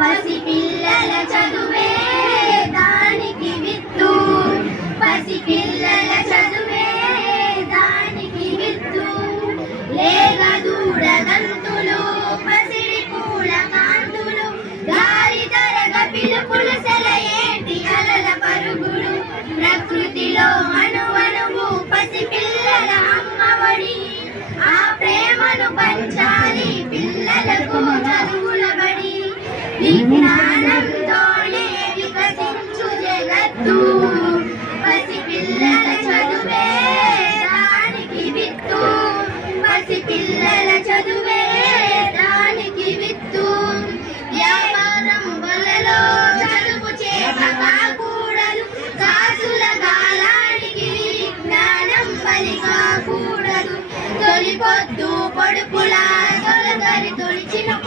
పసి పిల్లల చదువే దానికి విత్తు. పసి పిల్లల చదువే దానికి విత్తు. లేగ దూడ గంతులు పసిడి పూల కాంతులు గాలి తరగ పిలుపులు సెలయేటి అలల పరుగులు. ప్రకృతిలో అణువణువు పసి విజ్ఞానంతోనే వికసించు జగత్తు. పసి పిల్లల చదువే దానికి విత్తు. పసి పిల్లల చదువే దానికి విత్తు. వ్యాపారం వలలో చదువు చేత కాకూడదు. కాసుల గాలానికి విజ్ఞానం పని కాకూడదు. తొలి పొద్దు పొడుపుల తొలగరి తొలిచిన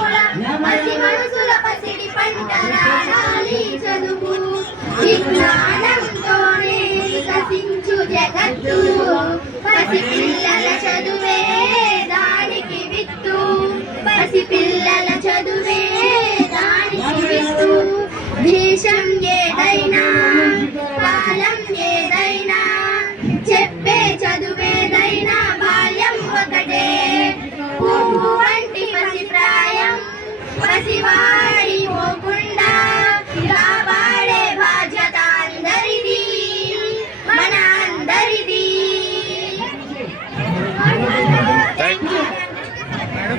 విజ్ఞానంతోనే వికసించు జగత్తు. పసి పిల్లల చదువే దానికి విత్తు. పసి పిల్లల చదువే దానికి విత్తు. దేశం ఏదైనా కాలం ఏదైనా చెప్పే చదువేదైనా బాల్యం ఒకటే. పువ్వు వంటి పసి ప్రాయం పసివాడి